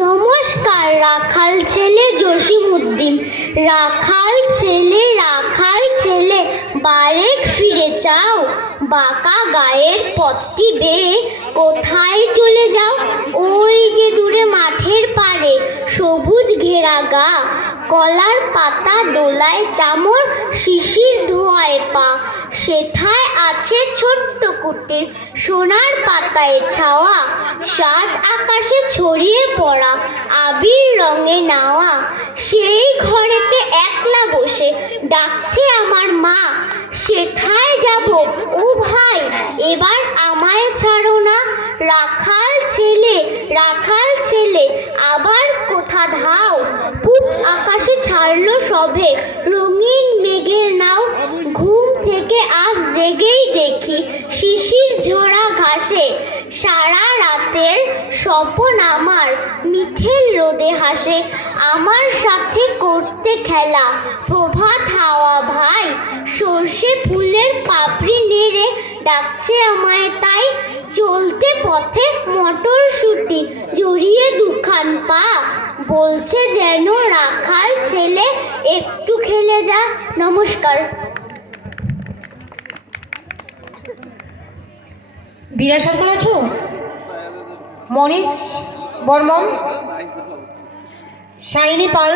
নমস্কার। রাখাল ছেলে জসিমউদ্দিন। রাখাল ছেলে বারেক ফিরে যাও, বাঁকা গায়ের পথটি বেয়ে কোথায় চলে যাও? ওই যে দূরে মাঠের পাড়ে সবুজ ঘেরা গা, কলার পাতা দোলায় চামর, শিশির ধোয়ায় পা। সেথায় আছে ছোট্ট কুটির, সোনার পাতায় ছাওয়া, সাজ আকাশে ছড়িয়ে পড়া আবির রঙে নাওয়া। সেই ঘরেতে একলা বসে ডাকছে আমার মা, সেথায় যাব ও ভাই, এবার আমায় ছাড়ো না। রাখাল ছেলে আবার কোথা ধাও, পূব আকাশে ছাড়লো সবে রঙিন মেঘের নাও। ঘুম থেকে আজ জেগেই দেখি শিশির ঝরা ঘাসে, সারা রাতের স্বপন আমার মিঠের রোদে হাসে। আমার সাথে করতে খেলা প্রভাত হাওয়া ভাই, সর্ষে ফুলের পাপড়ি নেড়ে ডাকছে আমায় তাই। চলতে পথে মটরশুঁটি জড়িয়ে দুখান পা, বলছে যেন রাখাল ছেলে একটু খেলে যা। নমস্কার। বিরাসার করেছ মনীষ বর্মন, শাইনি পাল,